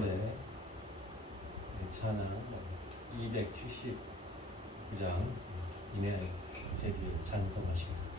9월에 찬양 279장 이내 제비를 찬송하시겠습니다.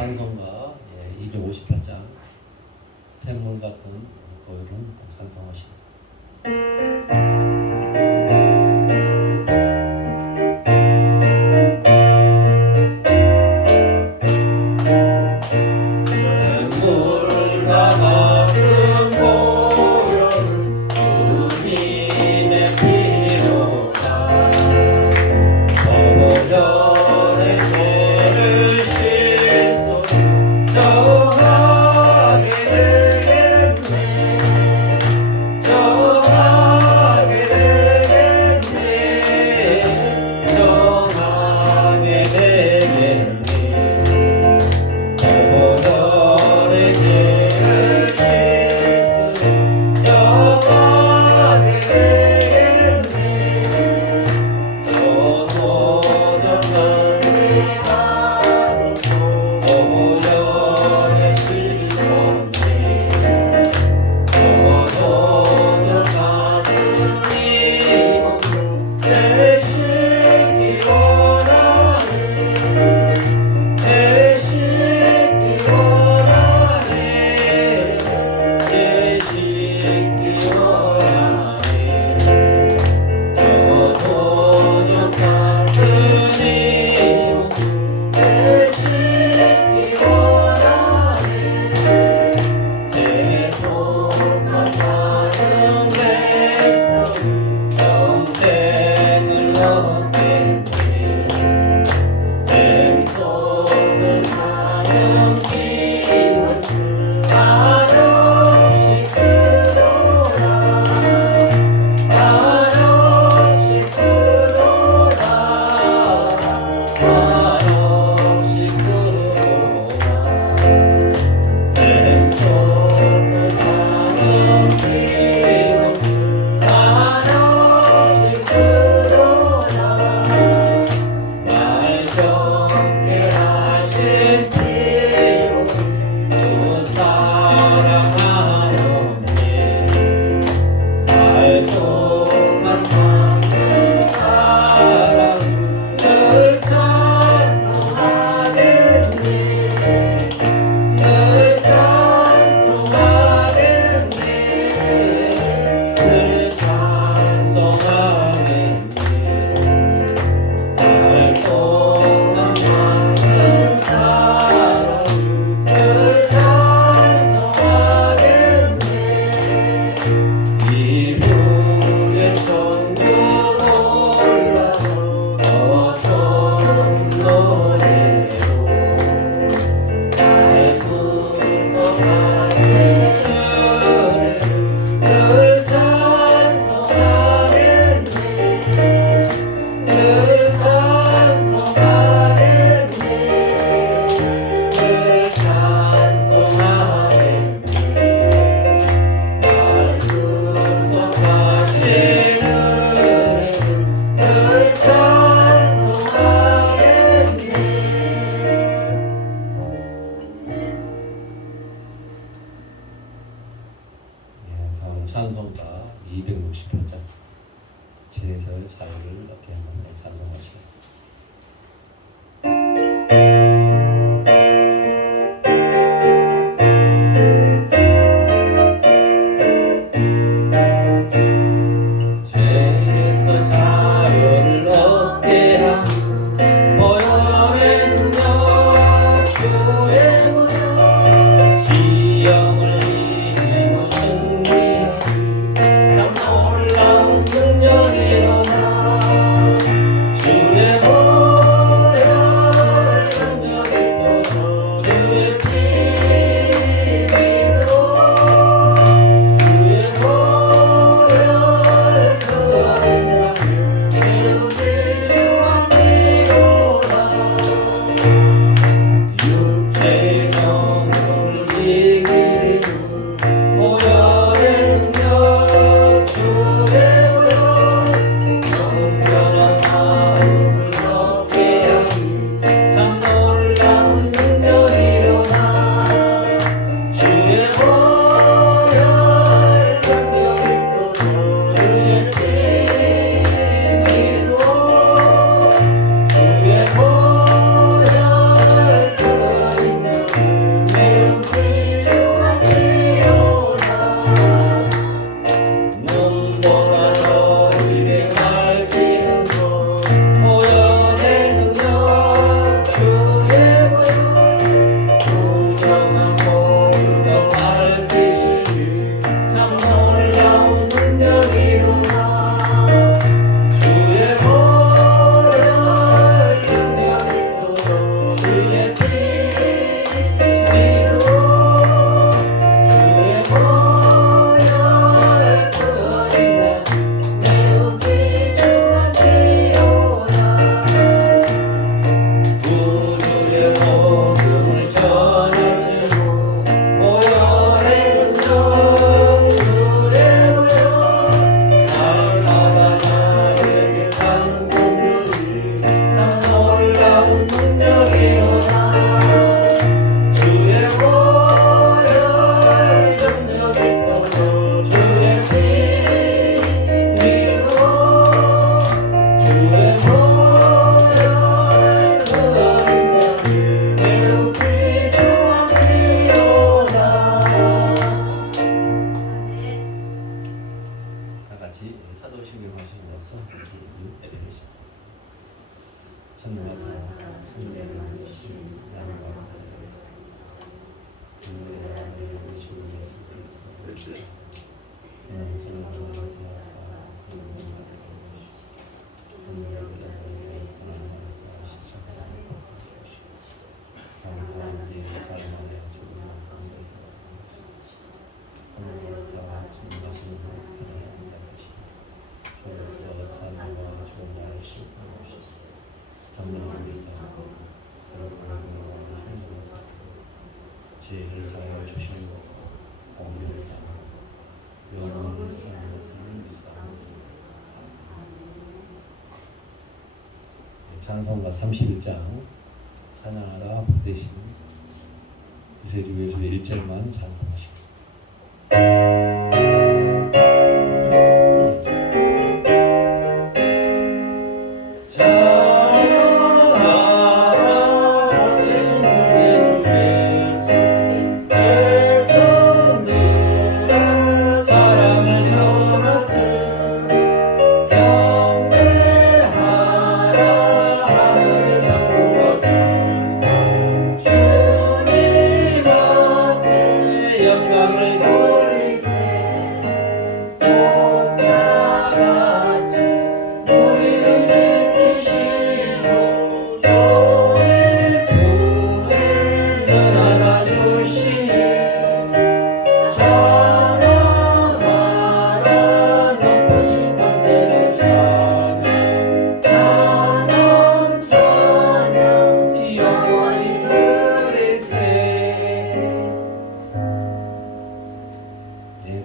찬송가 258장 샘물 같은 고요를 찬송하시겠습니다. 정하게 되겠네 지혜를 사하여 주시고 공의를 사하고 영원을 사하는 것을 믿사옵니다. 찬송가 31장 찬양하라 복되신 이세주 예수의 1절만 찬송하시겠습니다.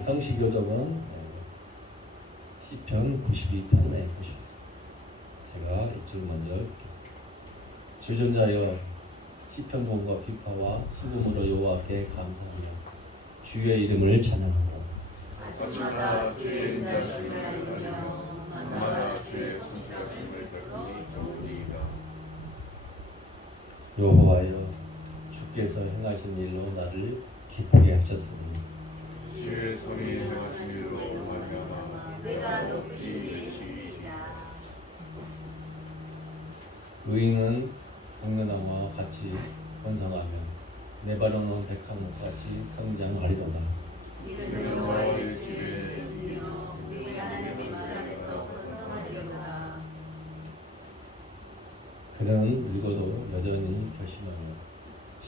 성시교독은 시편 92편에 보셨습니다. 제가 이쪽 먼저 읽겠습니다. 주전자여 시편본과 비파와 수금으로 여호와께 감사하며 주의 이름을 찬양하고 어쩌나 주의 인자심을 알며 만나다 주의 성실하심을 베풀리이다. 여호와여 주께서 행하신 일로 나를 기쁘게 하셨으니 주의 손이 행하신 일로 말미암아 내가 높으신 일이시리이다. 의인은 백로나무와 같이 번성하며 내 바로는 백합목같이 성장하리로다. 이는 여호와의 집에 있으며 우리 하나님의 말 안에서 번성하리로다. 그는 늙어도 여전히 결심하며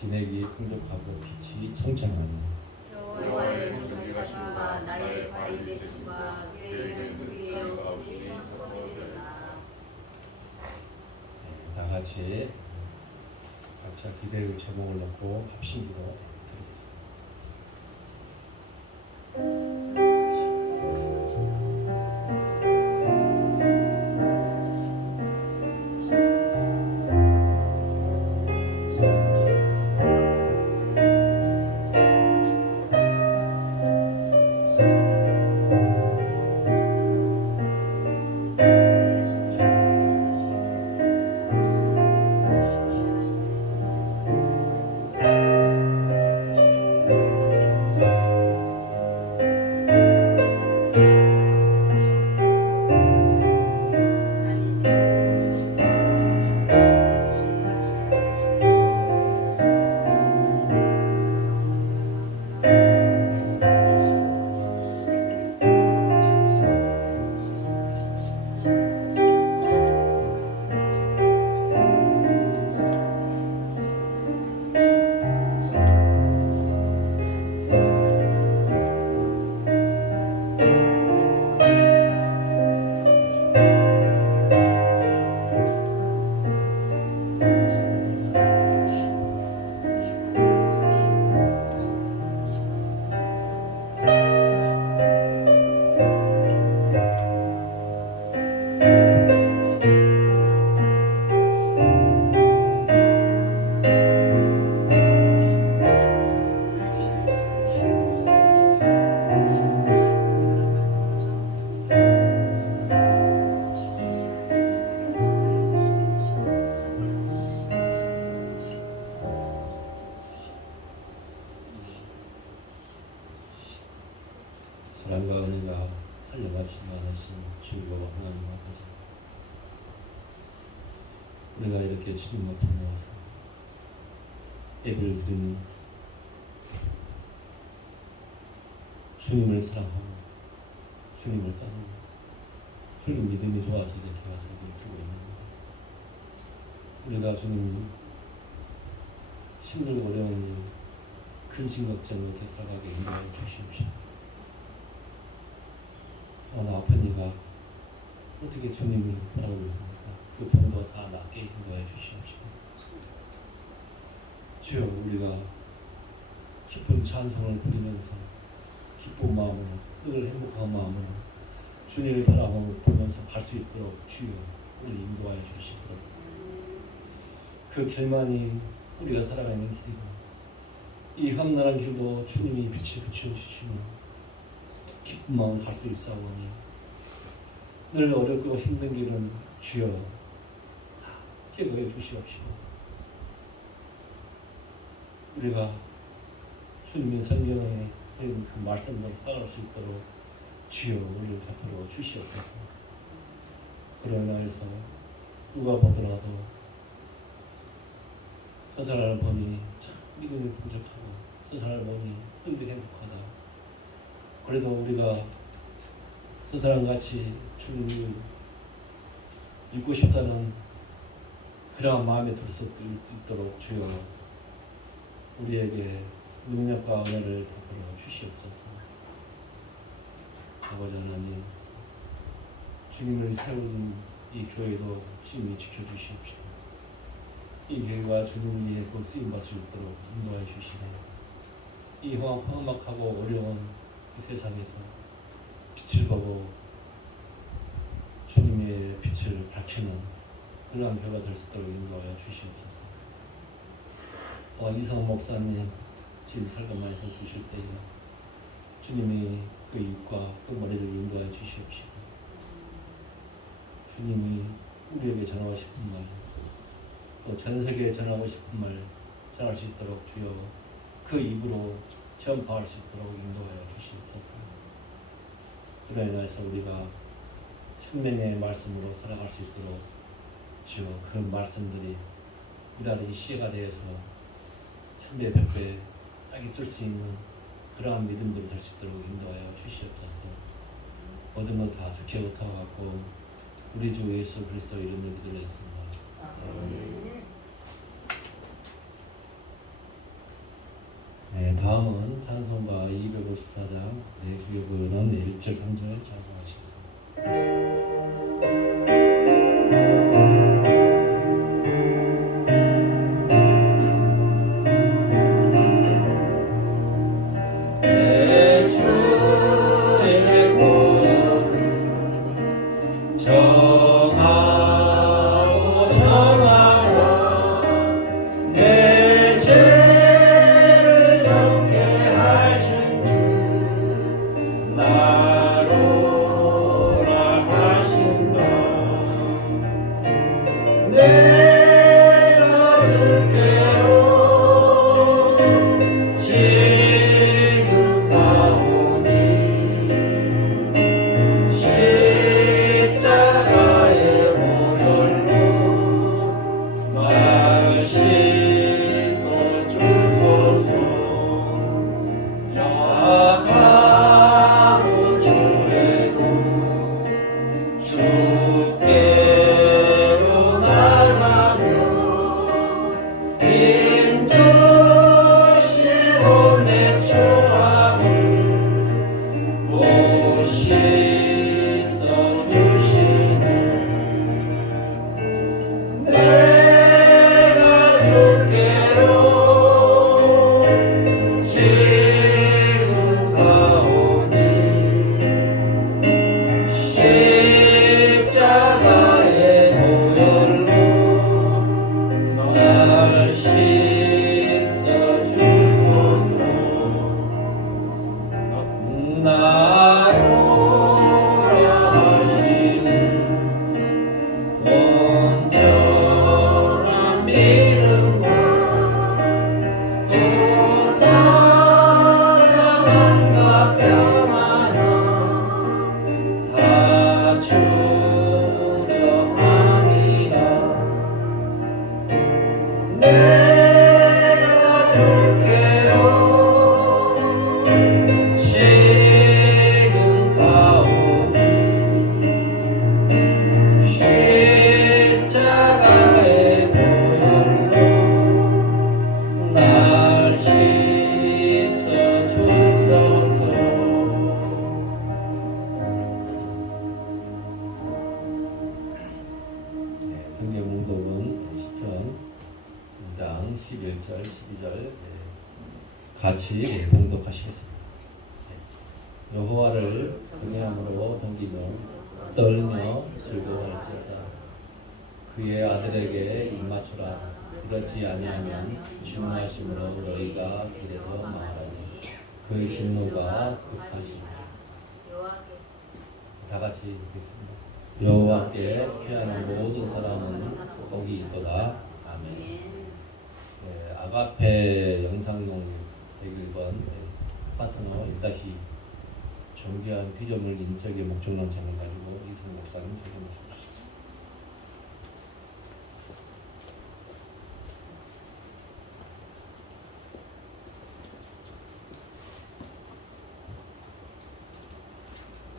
진액이 풍족하고 빛이 청청하며 여호와의 정직하심과 나의 과인 되심과 계획은 우리의 없이 선포되리로다. 다 같이 각자 기대의 제목을 놓고 합심기도 드리겠습니다. 사랑과 은혜가 한량없이 많으신 주님과 하나님 아버지, 우리가 이렇게 주님 앞에 나와서 예배를 드리니 주님을 사랑하고 주님을 따르고 주님 믿음이 좋아서 이렇게 와서 예배를 드리고 있는 우리가 주님 힘들고 어려운 근심 걱정 이렇게 살아가게 인도해 주시옵시고, 오늘 아픈 이가 어떻게 주님을 바라보고 있습니까? 그 병도 다 낫게 인도해 주시옵시고, 주여 우리가 기쁜 찬송을 부리면서 기쁜 마음으로 늘 행복한 마음으로 주님을 바라보면서 갈 수 있도록 주여 우리 인도하여 주시옵소서. 그 길만이 우리가 살아가는 길이고 이 험난한 길도 주님이 빛을 비춰주시며 기쁜 마음 갈 수 있사오니 늘 어렵고 힘든 길은 주여 제거해 주시옵시고, 우리가 주님의 성경에 그 말씀을 따라갈 수 있도록 주여 우리를 베풀어 주시옵소서. 그러나 인하여서 누가 보더라도 저 사람을 보니 참 믿음이 부족하고 저 사람을 보니 늘 행복하다. 그래도 우리가 저 사람같이 주님을 믿고 싶다는 그러한 마음에 들 수 있도록 주여 우리에게 능력과 은혜를 베풀어 주시옵소서. 아버지 하나님, 주님을 세운 이 교회도 주님이 지켜주시옵시고 이 교회가 주님의 그 쓰임받을 수 있도록 인도해 주시네. 이 험악하고 어려운 이 세상에서 빛을 보고 주님의 빛을 밝히는 그러한 교회가 될 수 있도록 인도하여 주시옵소서. 또한 이성호 목사님 지금 설교만 해서 주실 때에 주님이 그 입과 그 머리를 인도하여 주시옵시고, 주님이 우리에게 전하고 싶은 말, 또 전 세계에 전하고 싶은 말 전할 수 있도록 주여 그 입으로 전파할 수 있도록 인도하여 주시옵소서. 그로 인해서 우리가 생명의 말씀으로 살아갈 수 있도록 주여 그 말씀들이 우리의 시혜가 되어서 천배 백배 싹이 뜰 수 있는 그러한 믿음들이 될 수 있도록 인도하여 주시옵소서. 모든 것 다 좋게 못하고 우리 주 예수 그리스도 이름으로 기도했습니다. 네, 다음은 찬송가 254장 내 주의 부르는 1절 3절 찬송하시겠습니다. 씻어주소서. 나오라 하신 온전한 믿음과 또 사랑함과 평안을 다 주려 함이라. 내가 주께로 지금 가오니 십자가의 보혈로 날 씻어주소서. 성경 봉독은 시편 2장 11절, 12절 같이 봉독하시겠습니다. 여호와를 경외함으로 섬기며 떨며 즐거워할지어다. 그의 아들에게 입맞추라. 그렇지 아니하면 진노하심으로 너희가 길에서 망하리니 그의 진노가 급하시니라. 다 같이 읽겠습니다. 여호와께 피하는 모든 사람은 복이 있도다. 아멘. 아가페 영상용 101번 파트너 1- 정교한 피조물 인적의 목적론 장을 가지고 이승 목사님 설명해 주십시오.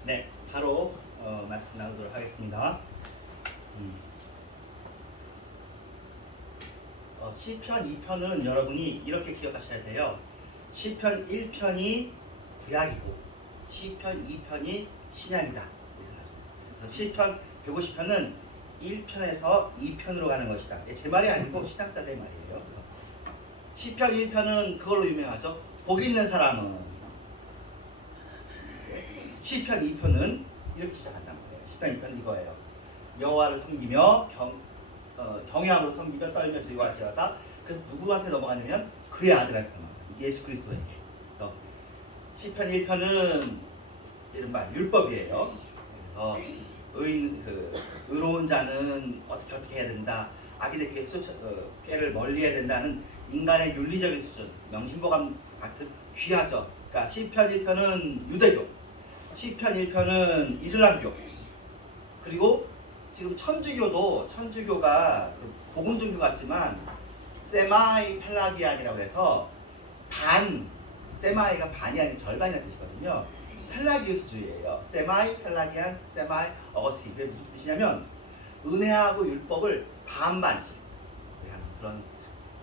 네, 바로 말씀 나누도록 하겠습니다. 시편 2편은 여러분이 이렇게 기억하셔야 돼요. 시편 1편이 구약이고 시편 2편이 신약이다. 그래서 시편 150편은 1편에서 2편으로 가는 것이다. 제 말이 아니고 신학자들의 말이에요. 시편 1편은 그걸로 유명하죠. 복 있는 사람은. 시편 2편은 이렇게 시작한단 말이에요. 시편 2편은 이거예요. 여호와를 섬기며 경외함으로 섬기며 떨며 즐거워할지어다. 그래서 누구한테 넘어가냐면 그의 아들한테 넘어가요. 예수 그리스도에게. 시편 1편은 이른바 율법이에요. 그래서 의로운 자는 어떻게 해야 된다. 악인의 꾀를 멀리해야 된다는 인간의 윤리적인 수준, 명심보감 같은 귀하죠. 그러니까 시편 1편은 유대교, 시편 1편은 이슬람교, 그리고 지금 천주교가 복음 종교 같지만 세마이 펠라기안이라고 해서 세마이가 반이 아니라 절반이라는 뜻이거든요. 펠라기우스주의예요. 세마이 펠라기안, 세마이 어거스틴. 그게 무슨 뜻이냐면 은혜하고 율법을 반반씩 하는 그런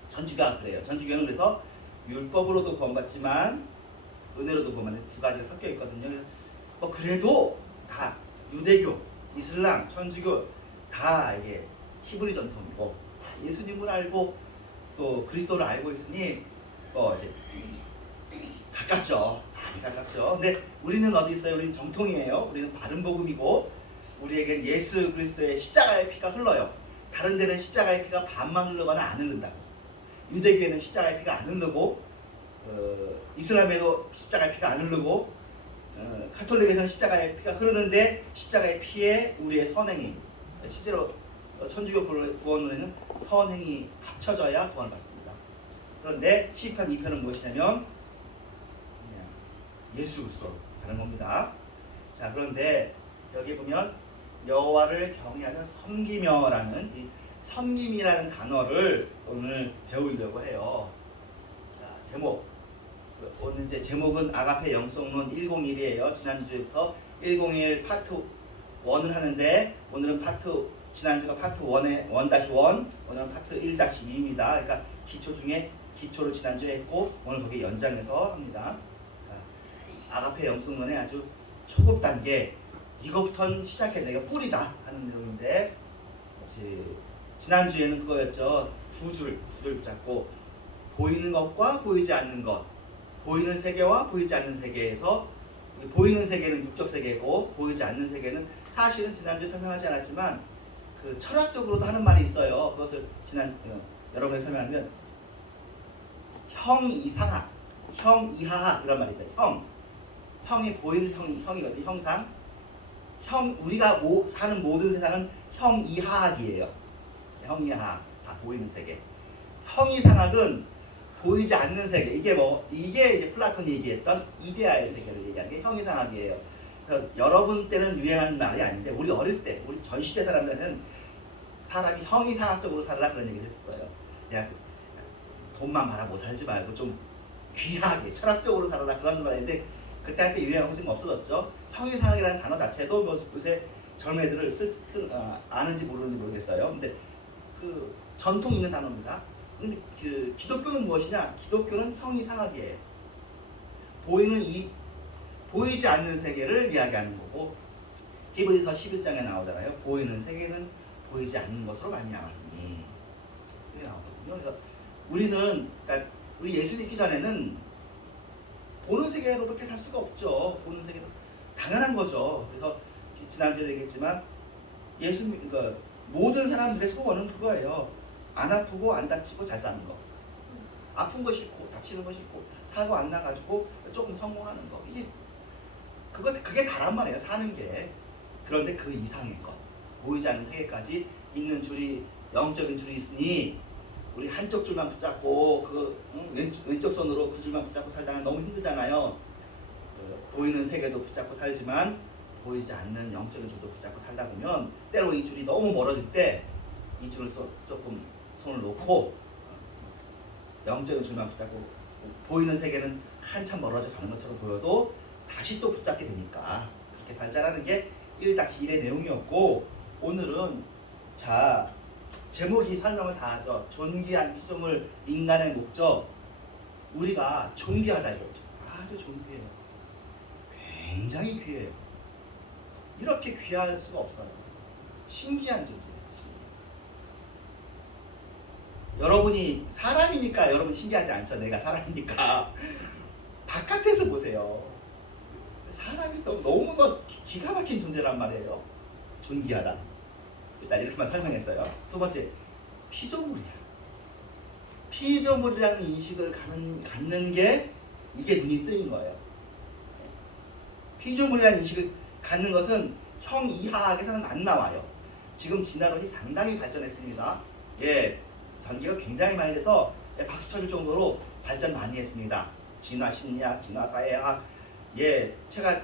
전주교가 그래요. 전주교는 그래서 율법으로도 구원받지만 은혜로도 구원받는 두 가지가 섞여 있거든요. 그래도 다 유대교, 이슬람, 천주교 다 이게 히브리 전통이고 예수님을 알고 또 그리스도를 알고 있으니 이제 가깝죠. 많이 가깝죠. 근데 우리는 어디 있어요? 우리는 정통이에요. 우리는 바른 복음이고 우리에겐 예수 그리스도의 십자가의 피가 흘러요. 다른 데는 십자가의 피가 반만 흐르거나 안 흐른다고. 유대교에는 십자가의 피가 안 흐르고 이슬람에도 십자가의 피가 안 흐르고 카톨릭에서는 십자가의 피가 흐르는데 십자가의 피에 우리의 선행이 실제로 천주교 구원론에는 선행이 합쳐져야 구원을 받습니다. 그런데 시편 2편은 무엇이냐면 예수 그리스도 다른 겁니다. 자, 그런데 여기 보면 여호와를 경외하며 섬기며라는 이 섬김이라는 단어를 오늘 배우려고 해요. 자, 오늘 이제 제목은 아가페 영성론 101이에요. 지난주부터 101 파트 1을 하는데 오늘은 지난주가 파트 1의 1-1, 오늘은 파트 1-2입니다. 그러니까 기초 중에 기초를 지난주에 했고 오늘 거기 연장해서 합니다. 아가페 영성론의 아주 초급 단계, 이거부터는 시작해야 돼. 이거 뿌리다 하는 내용인데 지난주에는 그거였죠. 두 줄을 붙잡고 보이는 것과 보이지 않는 것, 보이는 세계와 보이지 않는 세계에서 보이는 세계는 육적 세계고 보이지 않는 세계는 사실은 지난주에 설명하지 않았지만 그 철학적으로도 하는 말이 있어요. 그것을 여러분이 설명하면 형 이상하, 형 이하하 이런 말이 있어요. 형이 보이는 형이거든요. 형상. 우리가 사는 모든 세상은 형 이하학이에요. 형 이하학 다 보이는 세계. 형 이상학은 보이지 않는 세계. 이게 이제 플라톤이 얘기했던 이데아의 세계를 얘기하는 게 형 이상학이에요. 그래서 여러분 때는 유행하는 말이 아닌데 우리 어릴 때, 우리 전 시대 사람들은 사람이 형 이상학적으로 살아라 그런 얘기를 했었어요. 그냥 돈만 바라고 살지 말고 좀 귀하게 철학적으로 살아라 그런 말인데 그때 한때 유행하고 지금 없어졌죠. 형이상학이라는 단어 자체도 뭐 요새 젊은 애들을 아는지 모르는지 모르겠어요. 근데 그 전통 있는 단어입니다. 근데 그 기독교는 무엇이냐? 기독교는 형이상학이에요. 보이지 않는 세계를 이야기하는 거고 히브리서 11장에 나오잖아요. 보이는 세계는 보이지 않는 것으로 말미암았으니 이게 나오거든요. 그래서 그러니까 우리 예수 믿기 전에는 보는 세계로밖에 살 수가 없죠. 보는 세계도 당연한 거죠. 그래서 지난주에 얘기했지만 그러니까 모든 사람들의 소원은 그거예요. 안 아프고 안 다치고 잘 사는 거. 아픈 거 싫고 다치는 거 싫고 사고 안 나가지고 조금 성공하는 거. 그게 다란 말이에요. 사는 게. 그런데 그 이상의 것. 보이지 않는 세계까지 있는 영적인 줄이 있으니 우리 한쪽 줄만 붙잡고 왼쪽 손으로 그 줄만 붙잡고 살다가 너무 힘들잖아요. 보이는 세계도 붙잡고 살지만 보이지 않는 영적인 줄도 붙잡고 살다 보면 때로 이 줄이 너무 멀어질 때 이 줄을 조금 손을 놓고 영적인 줄만 붙잡고 보이는 세계는 한참 멀어져 가는 것처럼 보여도 다시 또 붙잡게 되니까 그렇게 살자라는 게 1-1의 내용이었고 오늘은 제목이 설명을 다 하죠. 존귀한 피조물 인간의 목적. 우리가 존귀하다 이거죠. 아주 존귀해요. 굉장히 귀해요. 이렇게 귀할 수가 없어요. 신기한 존재예요. 여러분이 사람이니까 여러분 신기하지 않죠. 내가 사람이니까. 바깥에서 보세요. 사람이 너무나 기가 막힌 존재란 말이에요. 존귀하다. 일단 이렇게만 설명했어요. 두 번째, 피조물이야. 피조물이라는 인식을 갖는 게 이게 눈이 뜨인 거예요. 피조물이라는 인식을 갖는 것은 형 이하학에서는 안 나와요. 지금 진화론이 상당히 발전했습니다. 전기가 굉장히 많이 돼서 박수 쳐줄 정도로 발전 많이 했습니다. 진화 심리학, 진화 사회학.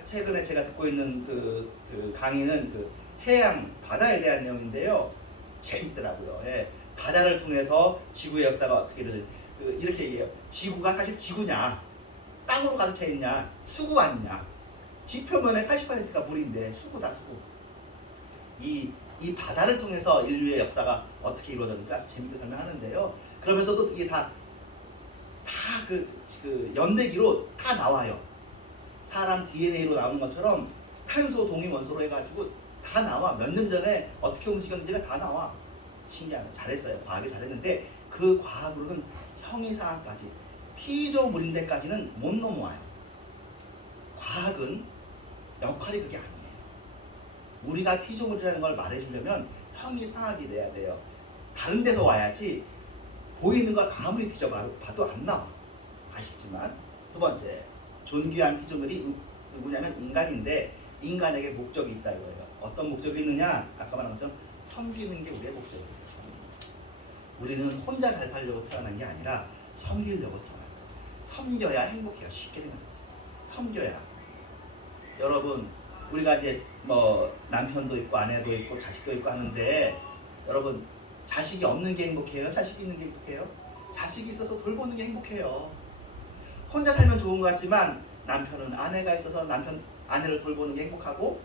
최근에 제가 듣고 있는 그 강의는 해양, 바다에 대한 내용인데요. 재밌더라고요. 바다를 통해서 지구의 역사가 어떻게 되든 이렇게 얘기해요. 지구가 사실 지구냐, 땅으로 가득 차 있냐, 수구 아니냐. 지표면의 80%가 물인데 수구다, 수구. 이 바다를 통해서 인류의 역사가 어떻게 이루어졌는지 아주 재밌게 설명하는데요. 그러면서도 이게 다 그 연대기로 다 나와요. 사람 DNA로 나오는 것처럼 탄소, 동위, 원소로 해가지고 다 나와. 몇 년 전에 어떻게 움직였는지가 다 나와. 신기하네. 잘했어요. 과학이 잘했는데 그 과학으로는 형이상학까지 피조물인데까지는 못 넘어와요. 과학은 역할이 그게 아니에요. 우리가 피조물이라는 걸 말해주려면 형이상학이 돼야 돼요. 다른 데서 와야지 보이는 건 아무리 뒤져봐도 안 나와. 아쉽지만 두 번째, 존귀한 피조물이 누구냐면 인간인데 인간에게 목적이 있다 이거예요. 어떤 목적이 있느냐? 아까 말한 것처럼 섬기는 게 우리의 목적이에요. 우리는 혼자 잘 살려고 태어난 게 아니라 섬기려고 태어났어요. 섬겨야 행복해요. 쉽게 생각해요. 섬겨야. 여러분, 우리가 이제 뭐 남편도 있고 아내도 있고 자식도 있고 하는데 여러분, 자식이 없는 게 행복해요? 자식이 있는 게 행복해요? 자식이 있어서 돌보는 게 행복해요. 혼자 살면 좋은 것 같지만 남편은 아내가 있어서 아내를 돌보는 게 행복하고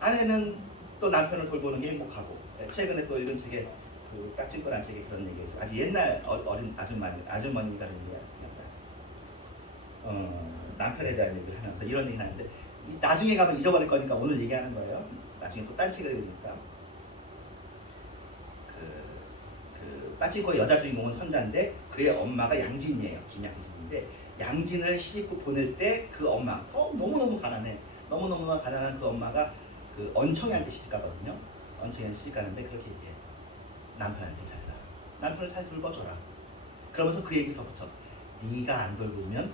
아내는 또 남편을 돌보는 게 행복하고. 최근에 또 읽은 책에 까짓거란 책에 그런 얘기했어요. 아주 옛날 어린 아주머니가 그런 얘기합니다. 남편에 대한 얘기를 하면서 이런 얘기 하는데 나중에 가면 잊어버릴 거니까 오늘 얘기하는 거예요. 나중에 또 딴 책을 읽으니까 빠친코의 여자 주인공은 선자인데 그의 엄마가 양진이에요. 김양진인데 양진을 시집고 보낼 때 그 엄마 너무너무 가난해. 너무너무 가난한 그 엄마가 언청이한테 시집 가거든요. 언청이한테 시집 가는데 그렇게 얘기해. 남편한테 잘해라. 남편을 잘 돌봐줘라. 그러면서 그 얘기를 덧붙여. 네가 안 돌보면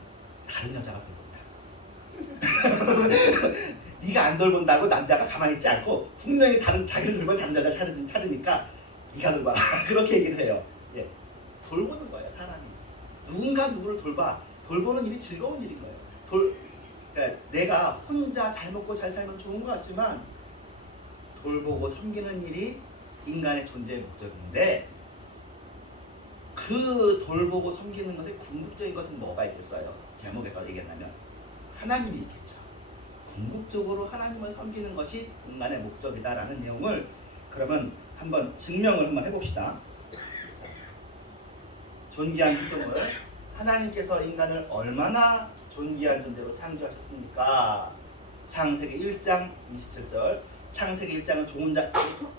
다른 여자가 돌본다. 네가 안 돌본다고 남자가 가만히 있지 않고 분명히 다른 자기를 돌보면 다른 여자를 찾으니까 네가 돌봐라. 그렇게 얘기를 해요. 예, 돌보는 거예요, 사람이. 누군가 누구를 돌보는 일이 즐거운 일인 거예요. 그러니까 내가 혼자 잘 먹고 잘 살면 좋은 것 같지만 돌보고 섬기는 일이 인간의 존재의 목적인데 그 돌보고 섬기는 것의 궁극적인 것은 뭐가 있겠어요? 제목에서 얘기한다면 하나님이 있겠죠. 궁극적으로 하나님을 섬기는 것이 인간의 목적이다라는 내용을 그러면 한번 증명을 한번 해봅시다. 존귀한 피조물, 하나님께서 인간을 얼마나 존귀한 존재로 창조하셨습니까? 창세기 1장 27절. 창세기 1장은 좋은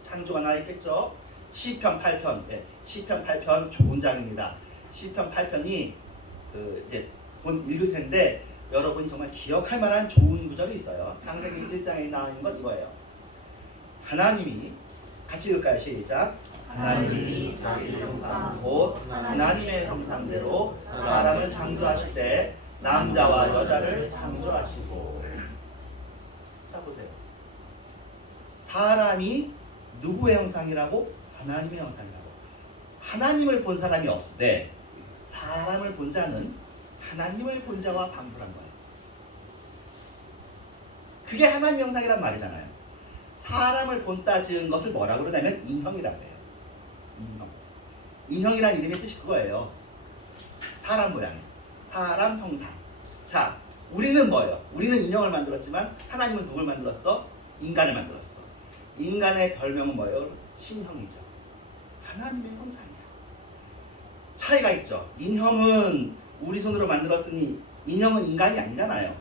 창조가 나와 있겠죠. 시편 8편, 네, 시편 8편 좋은 장입니다. 시편 8편이 이제 본 읽을 텐데 여러분이 정말 기억할 만한 좋은 구절이 있어요. 창세기 1장에 나와 있는 건 이거예요. 하나님이 같이 읽을까요? 시작. 하나님이 자기 형상 곧 하나님의 형상대로 사람을 창조하실 때 남자와 여자를 창조하시고. 자 보세요. 사람이 누구의 형상이라고? 하나님의 형상이라고. 하나님을 본 사람이 없으되 사람을 본 자는 하나님을 본 자와 방불한 거예요. 그게 하나님 형상이란 말이잖아요. 사람을 본따 지은 것을 뭐라 그러냐면 인형이라고 해요. 인형. 인형이라는 이름의 뜻이 그거예요. 사람 모양, 사람 형상. 자, 우리는 뭐예요? 우리는 인형을 만들었지만 하나님은 누굴 만들었어? 인간을 만들었어. 인간의 별명은 뭐예요? 신형이죠. 하나님의 형상이야. 차이가 있죠. 인형은 우리 손으로 만들었으니 인형은 인간이 아니잖아요.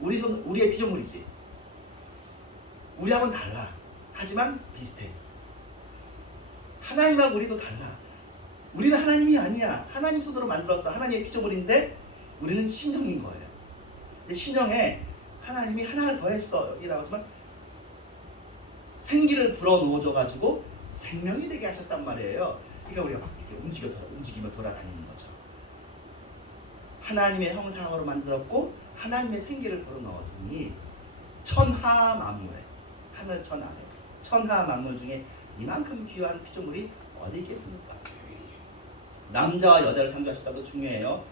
우리의 피조물이지. 우리하고는 달라. 하지만 비슷해. 하나님하고 우리도 달라. 우리는 하나님이 아니야. 하나님 손으로 만들었어. 하나님의 피조물인데 우리는 신형인 거예요. 근데 신형에 하나님이 하나를 더했어. 여기라고 하지만 생기를 불어넣어줘가지고 생명이 되게 하셨단 말이에요. 그러니까 우리가 막 이렇게 움직이며 돌아다니는 거죠. 하나님의 형상으로 만들었고 하나님의 생기를 불어넣었으니 천하 만물에 하늘 천하에 천하 만물 중에 이만큼 귀한 피조물이 어디 있겠습니까? 남자와 여자를 창조하셨다도 중요해요.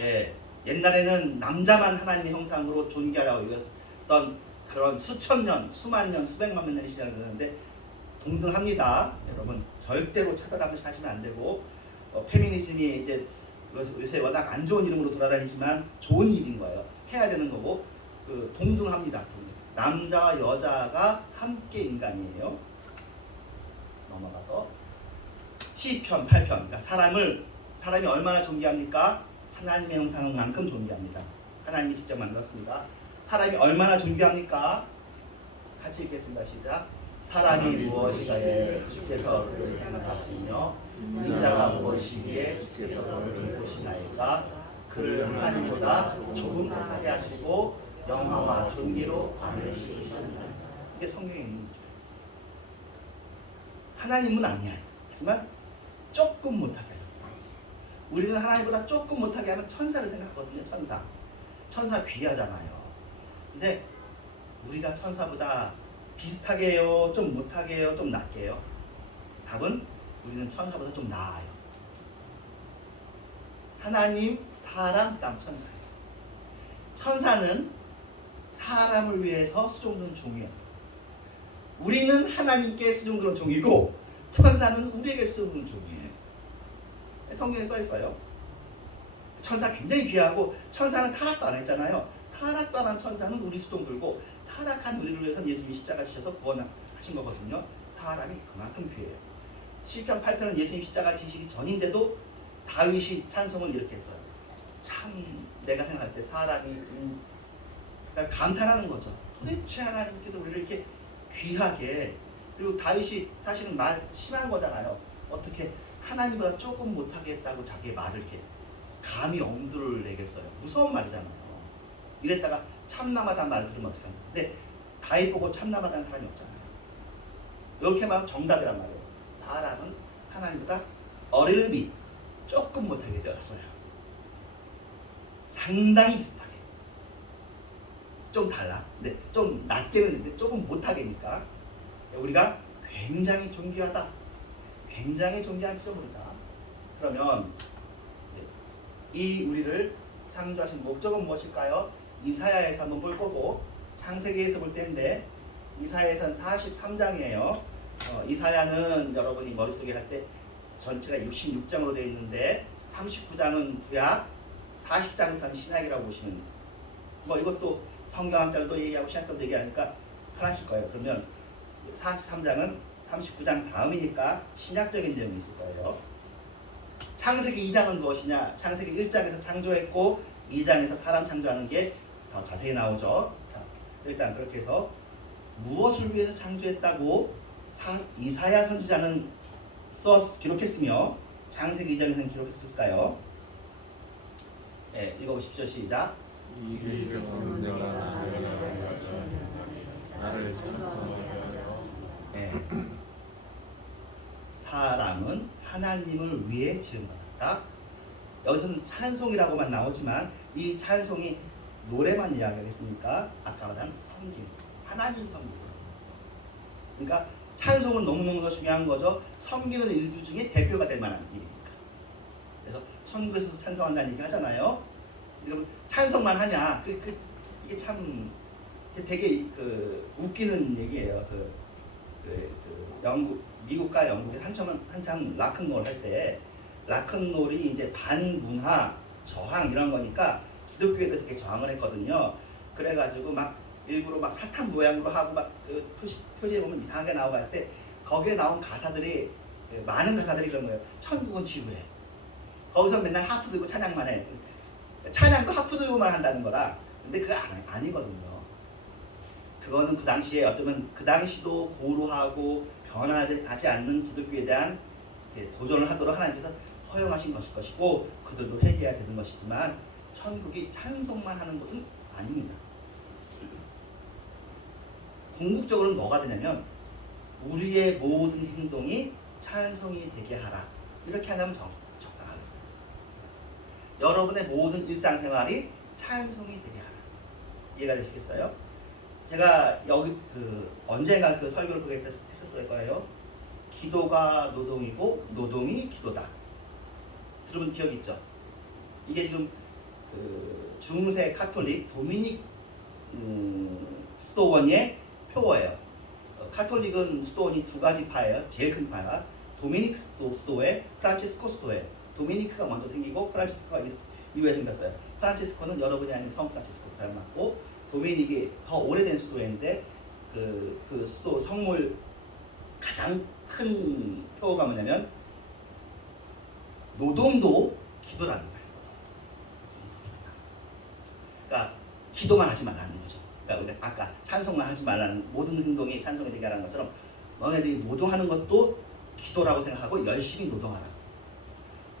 예, 옛날에는 남자만 하나님의 형상으로 존귀하라고 여겼던 그런 수천 년, 수만 년, 수백만 년의 시간을 그러는데 동등합니다. 여러분 절대로 차별하시면 안 되고 페미니즘이 이제 요새 워낙 안 좋은 이름으로 돌아다니지만 좋은 일인 거예요. 해야 되는 거고 동등합니다. 남자와 여자가 함께 인간이에요. 넘어가서 시편 8편. 그러니까 사람이 얼마나 존귀합니까? 하나님의 형상만큼 존귀합니다. 하나님이 직접 만들었습니다. 사람이 얼마나 존귀합니까? 같이 읽겠습니다. 시작. 사람이 무엇이기에 주께서 그를 생각하시며 인자가 무엇이기에 주께서 그를 보시나이까? 그를 하나님보다 조금 못하게 하시고 영화와 존귀로 밤을 씌우셨나이다. 이게 성경에 있는 거죠. 하나님은 아니야. 하지만 조금 못하게 하셨어요. 우리는 하나님보다 조금 못하게 하면 천사를 생각하거든요. 천사 귀하잖아요. 근데 우리가 천사보다 비슷하게 해요? 좀 못하게 해요? 좀 낮게 해요? 답은 우리는 천사보다 좀 나아요. 하나님, 사람, 그다음 천사예요. 천사는 사람을 위해서 수종드는 종이에요. 우리는 하나님께 수종드는 종이고 천사는 우리에게 수종드는 종이에요. 성경에 써 있어요. 천사 굉장히 귀하고 천사는 타락도 안 했잖아요. 타락도 안 한 천사는 우리 수종들고 타락한 우리를 위해서 예수님이 십자가 지셔서 구원하신 거거든요. 사람이 그만큼 귀해요. 시편 8편은 예수님 십자가 지시기 전인데도 다윗이 찬송을 이렇게 했어요. 참 내가 생각할 때 사람이 그러니까 감탄하는 거죠. 도대체 하나님께서 우리를 이렇게 귀하게, 그리고 다윗이 사실은 말 심한 거잖아요. 어떻게 하나님보다 조금 못하게 했다고 자기의 말을 이렇게 감히 엄두를 내겠어요. 무서운 말이잖아요. 이랬다가 참남하다는 말을 들으면 어떡하냐. 근데 다윗 보고 참남하다는 사람이 없잖아요. 이렇게 말하면 정답이란 말이에요. 사람은 하나님보다 어린이비 조금 못하게 되었어요. 상당히 비슷하게. 좀 달라. 근데 좀 낮게는 있는데 조금 못하게니까 우리가 굉장히 존귀하다. 굉장히 존귀한 피조물이다. 그러면 이 우리를 창조하신 목적은 무엇일까요? 이사야에서 한번 볼 거고 창세기에서 볼 때인데 이사야에서는 43장이에요. 이사야는 여러분이 머릿속에 할 때 전체가 66장으로 되어 있는데 39장은 구약, 40장부터는 신약이라고 보시면 뭐 이것도 성경학자도 얘기하고 신학자도 얘기하니까 편하실 거예요. 그러면 43장은 39장 다음이니까 신약적인 내용이 있을 거예요. 창세기 2장은 무엇이냐? 창세기 1장에서 창조했고 2장에서 사람 창조하는 게 더 자세히 나오죠. 자, 일단 그렇게 해서 무엇을 위해서 창조했다고 이사야 선지자는 기록했으며 창세기 2장에서는 기록했을까요? 네, 읽어보십시오. 시작. 이 백성은 내가 나를 가서 나를 찬송하여 네. 사람은 하나님을 위해 지은 것같다. 여기서는 찬송이라고만 나오지만 이 찬송이 노래만 이야기하겠습니까? 아까 말한 섬김, 하나님 섬김. 그러니까 찬송은 너무너무 중요한 거죠. 섬기는 일주 중에 대표가 될 만한 일이니까. 그래서 천국에서도 찬송한다는 얘기 하잖아요. 여러분 찬송만 하냐? 이게 참 되게 웃기는 얘기예요. 미국과 영국에 한참 락큰롤 할 때 락큰롤이 이제 반문화 저항 이런 거니까 기독교에도 되게 저항을 했거든요. 그래가지고 막 일부러 막 사탄 모양으로 하고 막 표지에 보면 이상하게 나오고 할 때 거기에 나온 가사들이 많은 가사들이 그런 거예요. 천국은 지루해. 거기서 맨날 하프 들고 찬양만 해. 찬양도 하프 들고만 한다는 거라. 근데 그거 아니거든요. 그거는 그 당시에 어쩌면 그 당시도 고루하고 변하지 않는 기독교에 대한 도전을 하도록 하나님께서 허용하신 것일 것이고 그들도 회개해야 되는 것이지만 천국이 찬송만 하는 곳은 아닙니다. 궁극적으로는 뭐가 되냐면 우리의 모든 행동이 찬송이 되게 하라. 이렇게 한다면 적당하겠어요. 여러분의 모든 일상생활이 찬송이 되게 하라. 이해가 되시겠어요? 제가 여기 언젠가 설교를 그렇게 했었을 거예요. 기도가 노동이고 노동이 기도다. 들어본 기억 있죠? 이게 지금 중세 카톨릭 도미닉 수도원의 표어예요. 카톨릭은 수도원이 두 가지 파예요. 제일 큰 파가 도미닉 수도회, 프란치스코 수도회. 도미니크가 먼저 생기고 프란치스코가 이후에 생겼어요. 프란치스코는 여러분이 아닌 성 프란치스코 그 사람 맞고 도미닉이 더 오래된 수도회인데 그 수도 성물 가장 큰 표어가 뭐냐면 노동도 기도라는 거예요. 그러니까 기도만 하지 말라는 거죠. 그러니까 우리가 아까 찬송만 하지 말라는 모든 행동이 찬송이 되게 하라는 것처럼 너네들이 노동하는 것도 기도라고 생각하고 열심히 노동하라.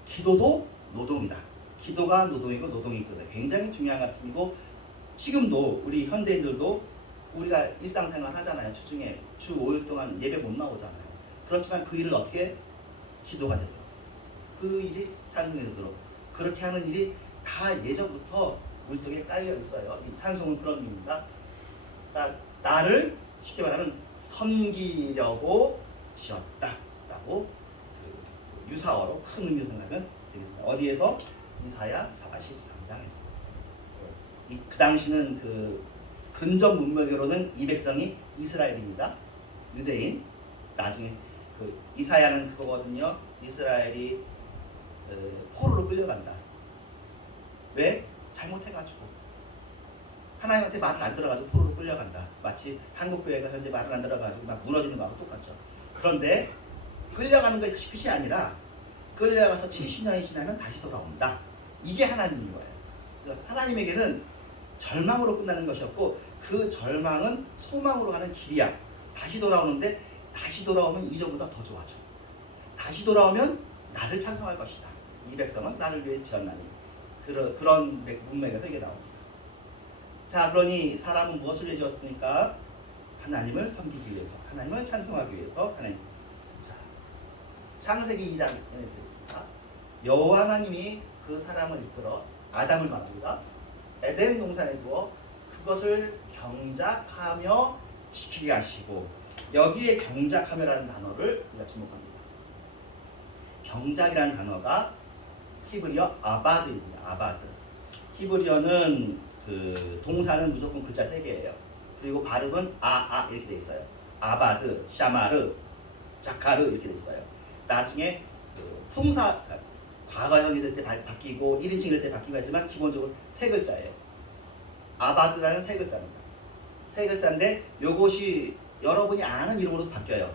기도도 노동이다. 기도가 노동이고 노동이 기도다. 굉장히 중요한 가르침이고 지금도 우리 현대인들도 우리가 일상생활 하잖아요. 주중에 주 5일 동안 예배 못 나오잖아요. 그렇지만 그 일을 어떻게 기도가 되도록 그 일이 찬송이 되도록 그렇게 하는 일이 다 예전부터 우리 속에 깔려 있어요. 이 찬송은 그런 의미입니다. 그러니까 나를 쉽게 말하면 섬기려고 지었다라고 유사어로 큰 의미로 생각하면 되겠습니다. 어디에서? 이사야 43장에서. 그 당시는 근접 문맥으로는 이 백성이 이스라엘입니다. 유대인. 나중에 이사야는 그거거든요. 이스라엘이 포로로 끌려간다. 왜? 잘못해가지고 하나님한테 말을 안 들어가지고 포로로 끌려간다. 마치 한국교회가 현재 말을 안 들어가지고 막 무너지는 거하고 똑같죠. 그런데 끌려가는 것이 끝이 아니라 끌려가서 70년이 지나면 다시 돌아온다. 이게 하나님인 거예요. 그래서 하나님에게는 절망으로 끝나는 것이 없고 그 절망은 소망으로 가는 길이야. 다시 돌아오는데 다시 돌아오면 이전보다 더 좋아져. 다시 돌아오면 나를 찬송할 것이다. 이 백성은 나를 위해 지었나니. 그런 문맥에서 이게 나옵니다. 자, 그러니 사람은 무엇을 위해 지었습니까? 하나님을 섬기기 위해서, 하나님을 찬송하기 위해서 하나님. 자, 창세기 2장 여호와 하나님이 그 사람을 이끌어 아담을 말합니다. 에덴 동산에 두어 그것을 경작하며 지키게 하시고, 여기에 경작하며라는 단어를 우리가 주목합니다. 경작이라는 단어가 히브리어 아바드입니다. 아바드. 히브리어는 그 동사는 무조건 글자 3개예요. 그리고 발음은 아아 이렇게 돼 있어요. 아바드, 샤마르, 자카르 이렇게 돼 있어요. 나중에 그 품사 과거형이 될 때 바뀌고 1인칭이 될 때 바뀌고 하지만 기본적으로 3글자예요. 아바드라는 3글자입니다. 3글자인데 요것이 여러분이 아는 이름으로도 바뀌어요.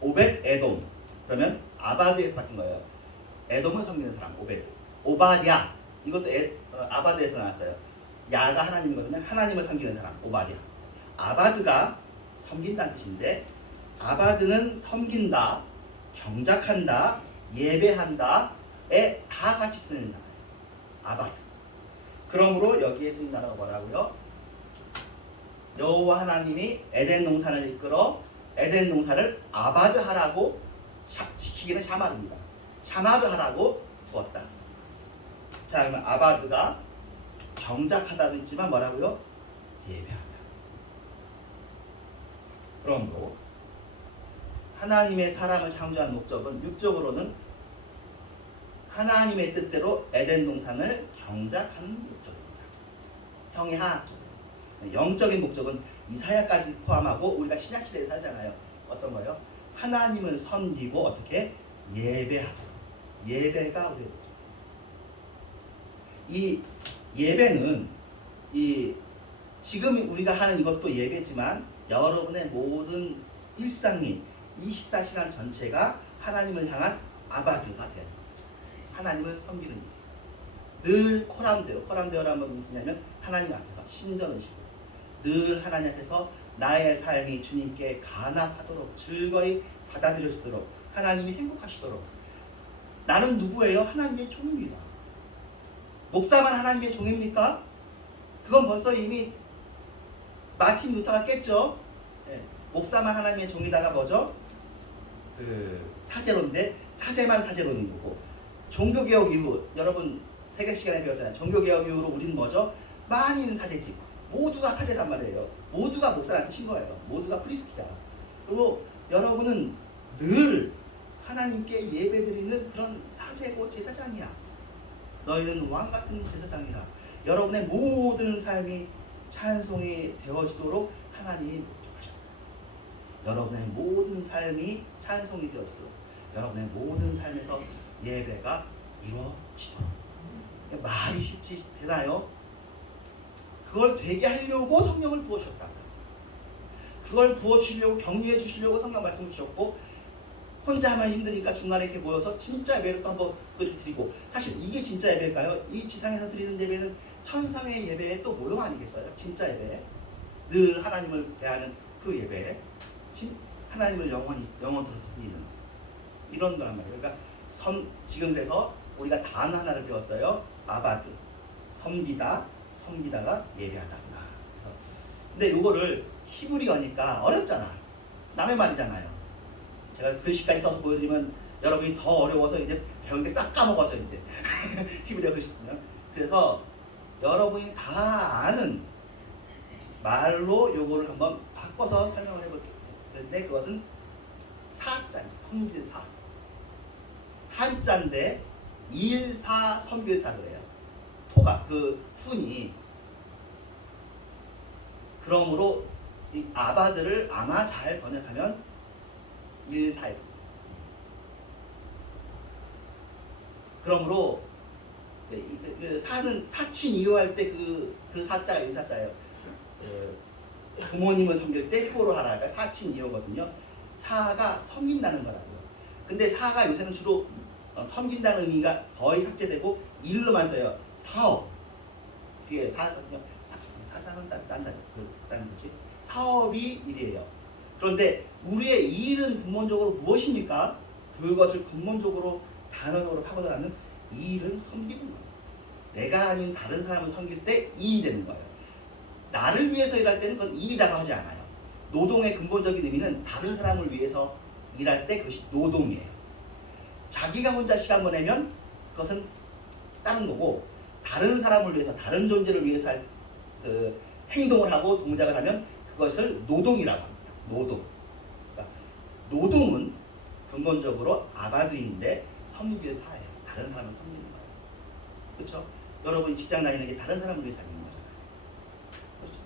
오벳 에돔. 그러면 아바드에서 바뀐 거예요. 에돔을 섬기는 사람 오벳. 오바디아. 이것도 아바드에서 나왔어요. 야가 하나님이거든요. 하나님을 섬기는 사람 오바디아. 아바드가 섬긴다는 뜻인데, 아바드는 섬긴다, 경작한다, 예배한다에 다 같이 쓰는 단어예요. 아바드. 그러므로 여기에 쓰는 단어가 뭐라고요? 여호와 하나님이 에덴 동산을 이끌어 에덴 동산을 아바드 하라고, 지키기는 샤마르입니다. 샤마르 하라고 두었다. 자, 그러면 아바드가 경작하다도 있지만 뭐라고요? 예배한다. 그러므로 하나님의 사람을 창조한 목적은 육적으로는 하나님의 뜻대로 에덴 동산을 경작하는 목적입니다. 형이하학적으로. 영적인 목적은 이사야까지 포함하고 우리가 신약시대에 살잖아요. 어떤 거요? 하나님을 섬기고 어떻게 예배하죠. 예배가 우리의 목적. 이 예배는 이 지금 우리가 하는 이것도 예배지만 여러분의 모든 일상이 24시간 전체가 하나님을 향한 아바드가 돼요. 하나님을 섬기는 일. 늘 코람데오. 코람데오라는 건 무슨 말이냐면 하나님 앞에서 신전의식으로 늘 하나님 앞에서 나의 삶이 주님께 간합하도록 즐거이 받아들여지도록 하나님이 행복하시도록. 나는 누구예요? 하나님의 종입니다. 목사만 하나님의 종입니까? 그건 벌써 이미 마틴 루터가 깼죠. 예, 목사만 하나님의 종이다가 뭐죠? 그 사제론인데 사제만 사제론인 거고, 종교개혁 이후 여러분 세계 시간에 배웠잖아요. 종교개혁 이후로 우리는 뭐죠? 많은 사제지. 모두가 사제란 말이에요. 모두가 목사란 뜻인 거예요. 모두가 프리스트야. 그리고 여러분은 늘 하나님께 예배드리는 그런 사제고 제사장이야. 너희는 왕같은 제사장이라. 여러분의 모든 삶이 찬송이 되어지도록 하나님이 목적하셨어요. 여러분의 모든 삶이 찬송이 되어지도록, 여러분의 모든 삶에서 예배가 이루어지도록. 말이 쉽지 되나요? 그걸 되게 하려고 성령을 부어주셨다고요. 그걸 부어주시려고, 격려해 주시려고 성경 말씀을 주셨고, 혼자 하면 힘드니까 중간에 이렇게 모여서 진짜 예배를 또 한번 드리고. 사실 이게 진짜 예배일까요? 이 지상에서 드리는 예배는 천상의 예배의 또 모형 아니겠어요? 진짜 예배. 늘 하나님을 대하는 그 예배. 하나님을 영원토록 섬기는 이런 거란 말이에요. 그러니까 지금 그래서 우리가 단어 하나를 배웠어요. 아바드. 섬기다가 예배하다구나. 근데 이거를 히브리어니까 어렵잖아. 남의 말이잖아요. 제가 글씨까지 써서 보여드리면 여러분이 더 어려워서 이제 배운 게 싹 까먹어져 이제. 히브리어 글씨 쓰면. 그래서 여러분이 다 아는 말로 요거를 한번 바꿔서 설명을 해볼 텐데, 그것은 사자입니다. 섬길사. 한자인데 일사 섬길사 그래요. 토가 그 훈이. 그러므로 이 아바드를 아마 잘 번역하면 일사입니다. 그러므로 그 사는 사친 이유할 때 그 사자가 일사자예요. 부모님을 섬길 때 효로 하라. 그러니까 사친 이유거든요. 사가 섬긴다는 거라고요. 근데 사가 요새는 주로 섬긴다는 의미가 거의 삭제되고 일로만 써요. 사업. 그게 사거든요. 사장은 다른 거지. 사업이 일이에요. 그런데 우리의 일은 근본적으로 무엇입니까? 그것을 근본적으로 단어적으로 파고들어가는 일은 섬기는 거예요. 내가 아닌 다른 사람을 섬길 때 일이 되는 거예요. 나를 위해서 일할 때는 그건 일이라고 하지 않아요. 노동의 근본적인 의미는 다른 사람을 위해서 일할 때 그것이 노동이에요. 자기가 혼자 시간 보내면 그것은 다른 거고, 다른 사람을 위해서, 다른 존재를 위해서 행동을 하고 동작을 하면 그것을 노동이라고 합니다. 노동. 그러니까 노동은 근본적으로 아바드인데 섬길 사예요. 다른 사람을 섬기는 거예요. 그렇죠? 여러분이 직장 다니는 게 다른 사람을 위해서 하는 거잖아요. 그렇죠?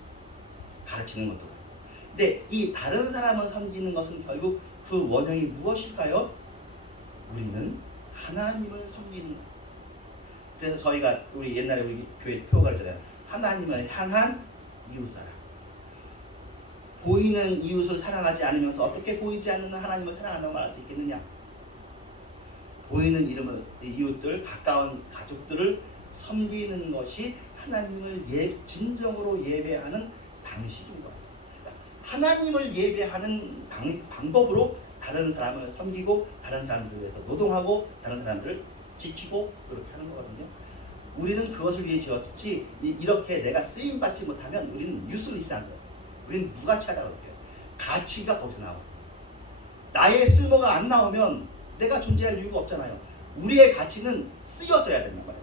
가르치는 것도. 근데 이 다른 사람을 섬기는 것은 결국 그 원형이 무엇일까요? 우리는 하나님을 섬기는 거예요. 그래서 저희가 우리 옛날에 우리 교회 표어가 있잖아요. 하나님을 향한 이웃사랑. 보이는 이웃을 사랑하지 않으면서 어떻게 보이지 않는 하나님을 사랑한다고 말할 수 있겠느냐? 보이는 이웃들, 가까운 가족들을 섬기는 것이 하나님을 진정으로 예배하는 방식인 거예요. 그러니까 하나님을 예배하는 방법으로 다른 사람을 섬기고 다른 사람들을 위해서 노동하고 다른 사람들을 지키고 그렇게 하는 거거든요. 우리는 그것을 위해 지었지 이렇게 내가 쓰임받지 못하면 우리는 유스리스한 거예요. 우리는 무가치하다고 그래요. 가치가 거기서 나와요. 나의 쓸모가 안 나오면 내가 존재할 이유가 없잖아요. 우리의 가치는 쓰여져야 되는 거예요.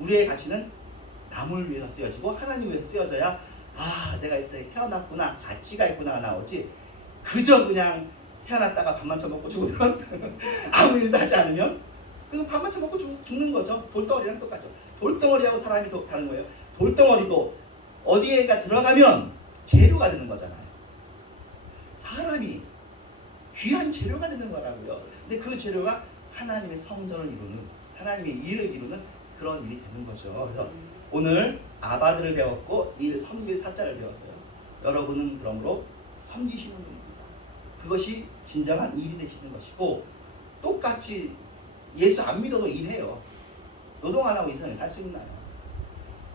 우리의 가치는 남을 위해서 쓰여지고 하나님을 위해서 쓰여져야 내가 이 세상에 태어났구나, 가치가 있구나가 나오지. 그저 그냥 태어났다가 밥만 처먹고 죽으면 아무 일도 하지 않으면 그럼 밥만 처먹고 죽는 거죠. 돌덩어리랑 똑같죠. 돌덩어리하고 사람이 다른 거예요. 돌덩어리도 어디에가 들어가면 재료가 되는 거잖아요. 사람이 귀한 재료가 되는 거라고요. 근데 그 재료가 하나님의 성전을 이루는, 하나님의 일을 이루는 그런 일이 되는 거죠. 그래서 오늘 아바드를 배웠고 섬길 사자를 배웠어요. 여러분은 그러므로 섬기시는 분입니다. 그것이 진정한 일이 되시는 것이고, 똑같이 예수 안 믿어도 일해요. 노동 안 하고 이 세상에 살 수 있나요?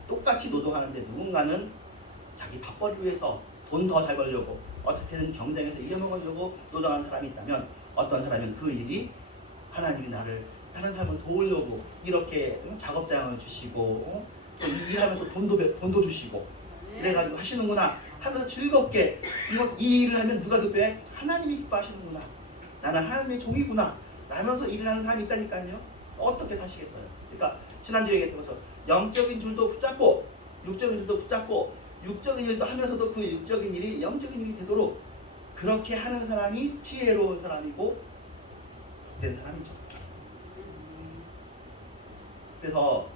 똑같이 노동하는데 누군가는 자기 밥벌이를 위해서 돈 더 잘 벌려고 어떻게든 경쟁해서 이겨먹으려고 노동하는 사람이 있다면, 어떤 사람은 그 일이 하나님이 나를 다른 사람을 도우려고 이렇게 작업장을 주시고 또 일하면서 돈도 주시고 이래가지고 하시는구나 하면서 즐겁게 이 일을 하면 누가 기뻐해? 하나님이 기뻐하시는구나. 나는 하나님의 종이구나 라면서 일을 하는 사람이 있다니까요. 어떻게 사시겠어요? 그러니까 지난주에 얘기했던 것처럼 영적인 줄도 붙잡고 육적인 줄도 붙잡고 육적인 일도 하면서도 그 육적인 일이 영적인 일이 되도록 그렇게 하는 사람이 지혜로운 사람이고 된 사람이죠. 그래서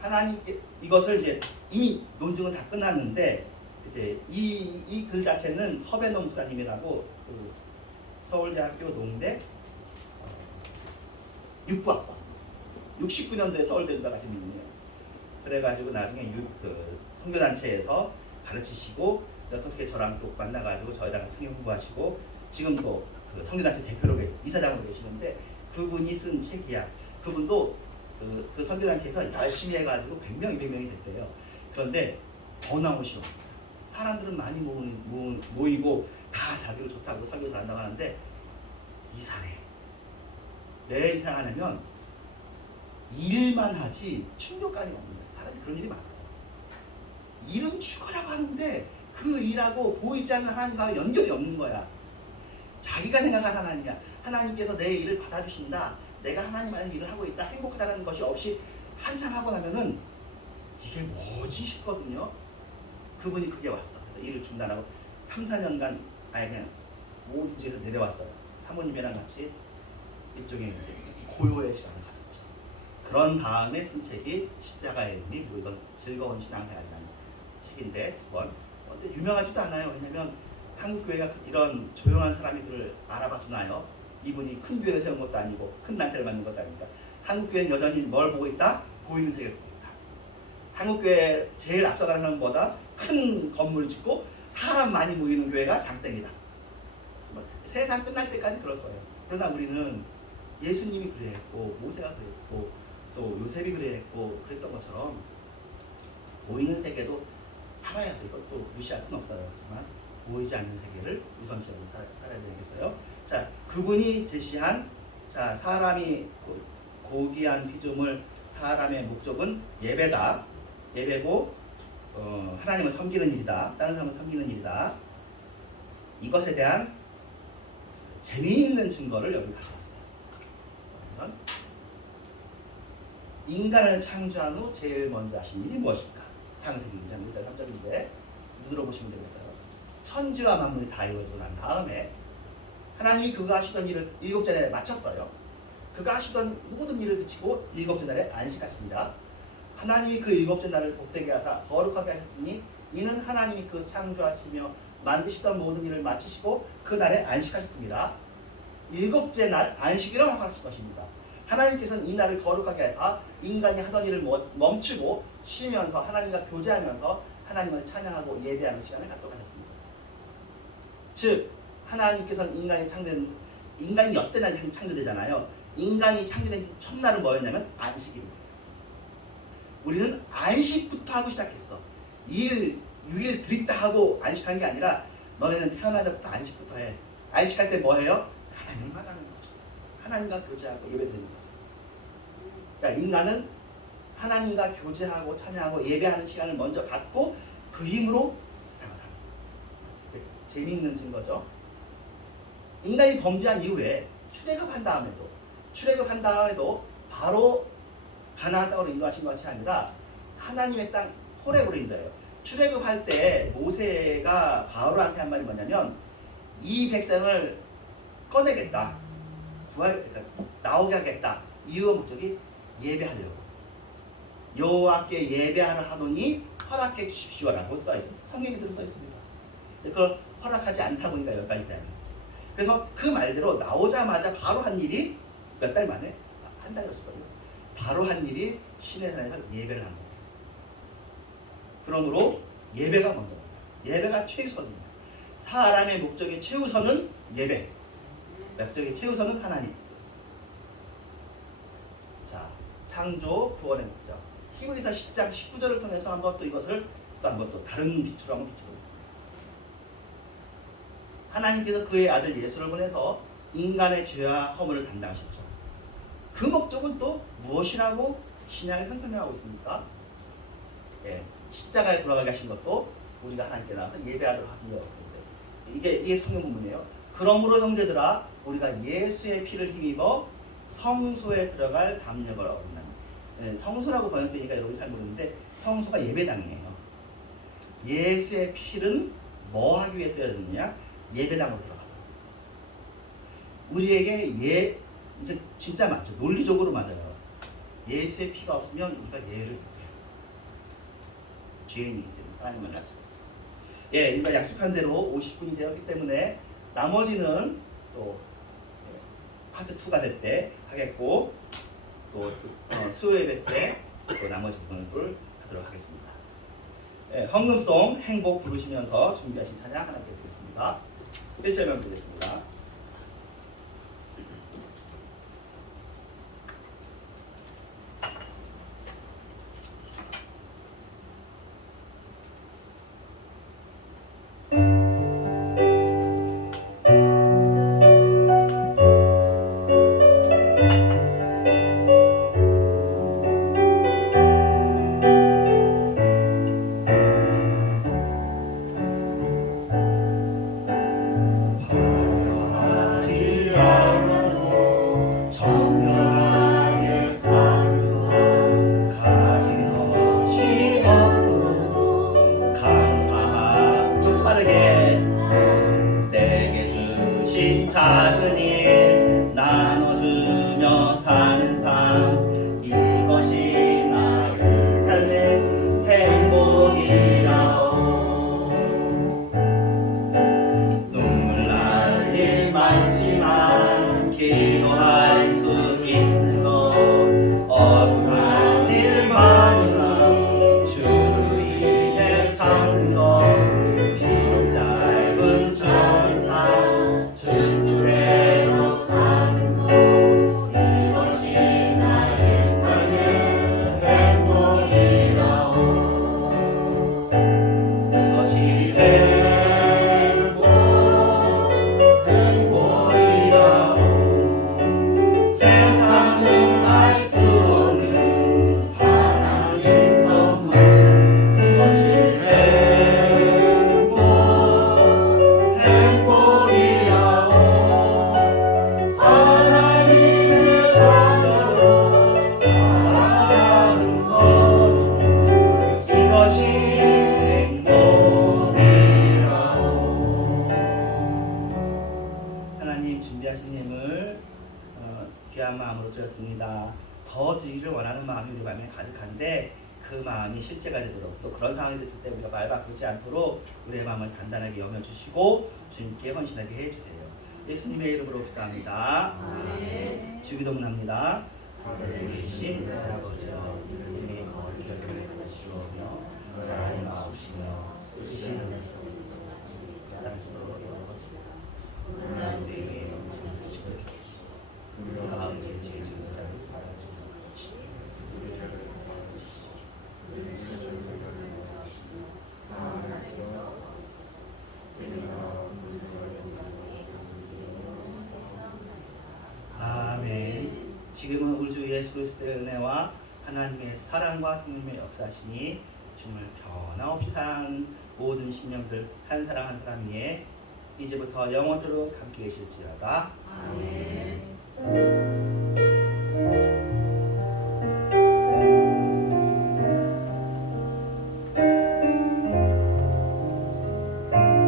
하나님께 이것을 이제 이미 논증은 다 끝났는데 이제 이 글 자체는 허베노 목사님이라고 그 서울대학교 농대 6부학번 69년도에 서울대 들어가신 분이에요. 그래가지고 나중에 선교단체에서 가르치시고 어떻게 저랑 또 만나가지고 저희랑 같이 성경 공부하시고 지금도 그 선교단체 대표로 이사장으로 계시는데 그분이 쓴 책이야. 그분도 그 선교단체에서 열심히 해가지고 100명, 200명이 됐대요. 그런데 번아웃이 옵니다. 사람들은 많이 모이고 다 자기를 좋다고 설교를 한다고 하는데 이상해. 왜 이상하냐면 일만 하지 충격감이 없는 거예요. 사람이 그런 일이 많아요. 일은 죽으라고 하는데 그 일하고 보이지 않는 하나님과 연결이 없는 거야. 자기가 생각한 하나님이야. 하나님께서 내 일을 받아주신다. 내가 하나님 안에 일을 하고 있다. 행복하다는 것이 없이 한참 하고 나면은 이게 뭐지 싶거든요. 그분이 그게 왔어. 그래서 일을 중단하고 3, 4년간 아예 그냥 모든 지에서 내려왔어요. 사모님이랑 같이 일종의 이제 고요의 시간을 가졌죠. 그런 다음에 쓴 책이 십자가의 의미, 그리고 이건 즐거운 신앙생활이라는 책인데 두 번. 근데 유명하지도 않아요. 왜냐면 한국 교회가 이런 조용한 사람이 그를 알아봐 주나요? 이분이 큰 교회를 세운 것도 아니고 큰 단체를 만든 것도 아니니까. 한국 교회는 여전히 뭘 보고 있다? 보이는 세계를 보고 있다. 한국 교회 제일 앞서가는 사람보다 큰 건물을 짓고 사람 많이 모이는 교회가 장땡이다. 세상 끝날 때까지 그럴 거예요. 그러나 우리는 예수님이 그래했고 모세가 그랬고 또 요셉이 그래했고 그랬던 것처럼 보이는 세계도 살아야죠. 이것도 무시할 수는 없어요. 하지만 보이지 않는 세계를 우선시하고 살아야 되겠어요. 자, 그분이 제시한 자 사람이 고귀한 피조물 사람의 목적은 예배다. 예배고 하나님을 섬기는 일이다. 다른 사람을 섬기는 일이다. 이것에 대한 재미있는 증거를 여기 가져왔어요. 인간을 창조한 후 제일 먼저 하신 일이 무엇일까? 창세기 2장 1절 3절인데 눈으로 보시면 되겠어요. 천지와 만물이 다 이루어지고 난 다음에 하나님이 그가 하시던 일을 일곱째 날에 마쳤어요. 그가 하시던 모든 일을 그치고 일곱째 날에 안식하십니다. 하나님이 그 일곱째 날을 복되게 하사 거룩하게 하셨으니 이는 하나님이 그 창조하시며 만드시던 모든 일을 마치시고 그 날에 안식하셨습니다. 일곱째 날 안식이라고 하실 것입니다. 하나님께서는 이 날을 거룩하게 해서 인간이 하던 일을 멈추고 쉬면서 하나님과 교제하면서 하나님을 찬양하고 예배하는 시간을 갖도록 하셨습니다. 즉 하나님께서는 인간이 6대 날 창조되잖아요. 인간이 창조된 첫날은 뭐였냐면 안식입니다. 우리는 안식부터 하고 시작했어. 2일 6일 드립다 하고 안식한 게 아니라 너네는 태어나자부터 안식부터 해. 안식할 때 뭐 해요? 하나님만 하는 거죠. 하나님과 교제하고 예배드리는 거죠. 그러니까 인간은 하나님과 교제하고 찬양하고 예배하는 시간을 먼저 갖고 그 힘으로 살아가는 거예요. 재미있는 증거죠. 인간이 범죄한 이후에 출애굽한 다음에도 바로 가나안 땅으로 인도하신 것이 아니라 하나님의 땅 호렙으로 인도해요. 출애굽할 때 모세가 바로한테 한 말이 뭐냐면 이 백성을 꺼내겠다, 그러니까 나오게 하겠다. 이유와 목적이 예배하려고. 여호와께 예배하러 하노니 허락해 주십시오라고 써 있습니다. 성경에도 써 있습니다. 그걸 허락하지 않다 보니까 여기까지 되는 거죠. 그래서 그 말대로 나오자마자 바로 한 일이 몇 달 만에 한 달이었을 거예요. 바로 한 일이 시내산에서 예배를 한 거예요. 그러므로 예배가 먼저입니다. 예배가 최우선입니다. 사람의 목적의 최우선은 예배, 목적의 최우선은 하나님. 자, 창조 구원의 목적. 히브리서 10장 19절을 통해서 한번 또 이것을 또 다른 빛으로 한번 비춰보겠습니다. 하나님께서 그의 아들 예수를 보내서 인간의 죄와 허물을 담당하셨죠. 그 목적은 또 무엇이라고 신약에 설명하고 있습니까? 예, 십자가에 돌아가게 하신 것도 우리가 하나님께 나와서 예배하러 하기 위함인데 이게 성경 본문이에요. 그러므로 형제들아 우리가 예수의 피를 힘입어 성소에 들어갈 담력을 얻는다. 예, 성소라고 번역되니까 여러분이 잘 모르는데 성소가 예배당이에요. 예수의 피는 뭐 하기 위해 써야 예배당으로 들어가다. 우리에게 이제 진짜 맞죠. 논리적으로 맞아요. 예수의 피가 없으면 우리가 예를 못해요. 죄인이기 때문에 하나님 만났습니다. 예, 우리가 약속한 대로 50분이 되었기 때문에 나머지는 또 파트 2가 될 때 하겠고 또 수요 예배 때 또 나머지 부분을 또 하도록 하겠습니다. 예, 헌금송 행복 부르시면서 준비하신 찬양 하나께 드리겠습니다. 1절만 드리겠습니다. 이를 원하는 마음이 우리 마음에 가득한데 그 마음이 실제가 되도록 또 그런 상황이 됐을 때 우리가 말 바꾸지 않도록 우리의 마음을 단단하게 여며주시고 주님께 헌신하게 해주세요. 예수님의 이름으로 기도합니다. 주기도문합니다. 하늘에 계신 우리 아버지여 이름이 거룩히 여김을 받으시오며 나라의 마옵시며 뜻이 우리에게 우리가 우리의 죄 지은 자를 사랑하시는 같이 아멘. 지금은 우주 예수 그리스도의 은혜와 하나님의 사랑과 성령의 역사시니 주님을 변함없이 사랑하는 모든 심령들 한 사람 한 사람 위에 이제부터 영원토록 함께 계실지어다. 아멘.